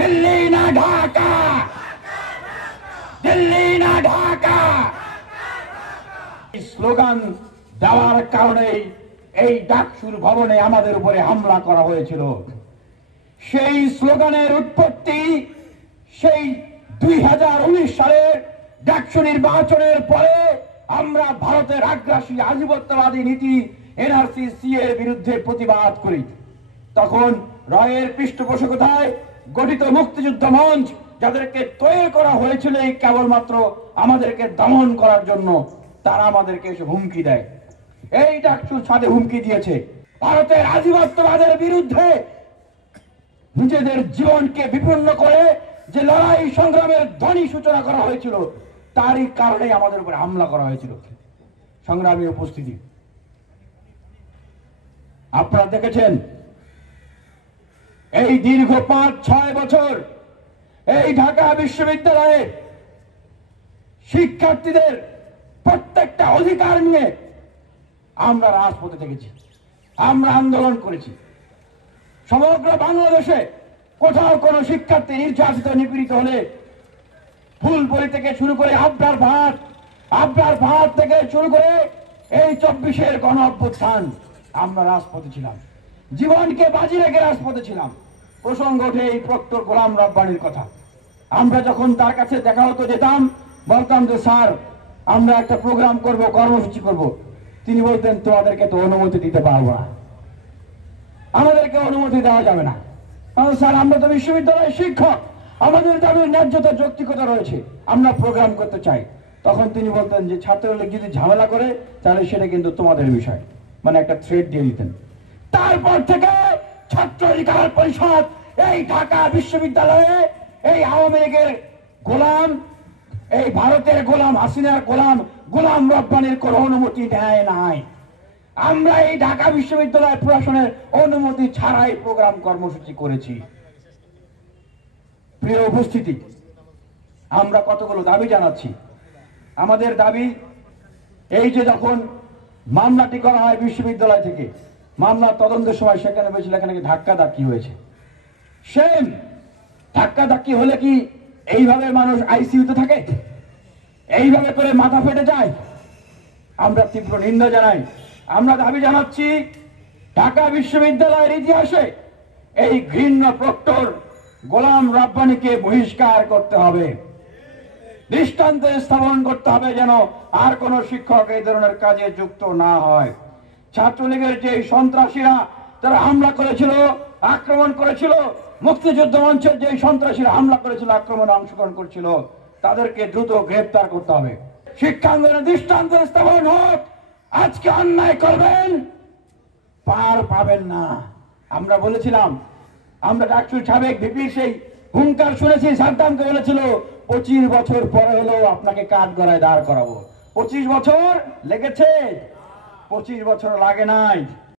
দিল্লি না ঢাকা, দিল্লি না ঢাকা। স্লোগান দেওয়ার কারণে এই ডাকসুর ভবনে আমাদের উপরে হামলা করা হয়েছিল। সেই স্লোগানের উৎপত্তি সেই 2019 সালের ডাকসু নির্বাচনের পরে আমরা ভারতের আগ্রাসী আধিপত্যবাদী নীতি NRC এর বিরুদ্ধে প্রতিবাদ করি। তখন রয়ের পৃষ্ঠপোষকতায় গঠিত মুক্তিযুদ্ধ মঞ্চ, যাদেরকে তৈরি করা হয়েছিল কেবলমাত্র আমাদেরকে দমন করার জন্য, তারা আমাদেরকে এসে হুমকি দেয়। এই ডাকসুর সাথে হুমকি দিয়েছে ভারতের আধিপত্যবাদের বিরুদ্ধে নিজেদের জীবনকে বিপন্ন করে যে লড়াই সংগ্রামের ধ্বনি সূচনা করা হয়েছিল, তারই কারণে আমাদের উপরে হামলা করা হয়েছিল। সংগ্রামী উপস্থিতি, আপনারা দেখেছেন এই দীর্ঘ 5-6 বছর এই ঢাকা বিশ্ববিদ্যালয়ে শিক্ষার্থীদের প্রত্যেকটা অধিকার নিয়ে আমরা রাজপথে থেকেছি, আমরা আন্দোলন করেছি। সমগ্র বাংলাদেশে কোথাও কোনো শিক্ষার্থী নির্যাতিত নিপীড়িত হলে ফুলপুরি থেকে শুরু করে আবরার ভাট থেকে শুরু করে এই 24-এর গণ অভ্যুত্থান, আমরা রাজপথে ছিলাম, জীবনকে বাজি রেখে রাজপথে ছিলাম। প্রসঙ্গ ওঠে এই প্রক্টর গোলাম রব্বানীর কথা। আমরা যখন তার কাছে দেখা হতো যেতাম, বলতাম যে স্যার আমরা একটা প্রোগ্রাম করব, কর্মসূচি করব। তিনি বলতেন তোমাদেরকে তো অনুমতি দিতে পারবো না, আমাদেরকে অনুমতি দেওয়া যাবে না। স্যার আমরা তো বিশ্ববিদ্যালয়ের শিক্ষক, আমাদের দাবির ন্যায্যতা যৌক্তিকতা রয়েছে, আমরা প্রোগ্রাম করতে চাই। তখন তিনি বলতেন যে ছাত্রলীগ যদি ঝামেলা করে তাহলে সেটা কিন্তু তোমাদের বিষয়, মানে একটা থ্রেট দিয়ে দিতেন। তারপর থেকে ছাত্র অধিকার পরিষদ এই ঢাকা বিশ্ববিদ্যালয়ে এই আওয়ামী লীগের গোলাম, এই ভারতের গোলাম হাসিনার গোলাম রব্বানীর কোন অনুমতি দেয় নাই। আমরা এই ঢাকা বিশ্ববিদ্যালয় প্রশাসনের অনুমতি ছাড়াই প্রোগ্রাম কর্মসূচি করেছি। প্রিয় উপস্থিতি, আমরা কতগুলো দাবি জানাচ্ছি। আমাদের দাবি এই যে যখন মামলাটি করা হয় বিশ্ববিদ্যালয় থেকে, মামলার তদন্তের সময় সেখানে বলেছিল এখানে ধাক্কা ধাক্কি হয়েছে। সেম ধাক্কা ধাক্কি হলে কি এইভাবে মানুষ আইসিইউতে থাকে? এইভাবে করে মাথা ফেটে যায়? আমরা তীব্র নিন্দা জানাই। আমরা দাবি জানাচ্ছি ঢাকা বিশ্ববিদ্যালয়ের ইতিহাসে এই ঘৃণ্য প্রক্টর গোলাম রব্বানীকে বহিষ্কার করতে হবে, দৃষ্টান্ত স্থাপন করতে হবে যেন আর কোন শিক্ষক এই ধরনের কাজে যুক্ত না হয়। ছাত্রলীগের যে সন্ত্রাসীরা তারা হামলা করেছিল, আক্রমণ করেছিল, মুক্তিযুদ্ধ মঞ্চের যে সন্ত্রাসীরা হামলা করেছিল, আক্রমণে অংশগ্রহণ করেছিল, তাদেরকে দ্রুত গ্রেফতার করতে হবে। শিক্ষাঙ্গনে দৃষ্টান্ত স্থাপন হোক। আজকে অন্যায় করবেন, পার পাবেন না। আমরা বলেছিলাম, আমরা ডাকসুর সাবেক ভিপির সেই হুঙ্কার শুনেছি, সাদ্দামকে বলেছিল 25 বছর পরে হলেও আপনাকে কাঠগড়ায় দাঁড় করাবো। 25 বছর লেগেছে, 25 বছর লাগে নাই।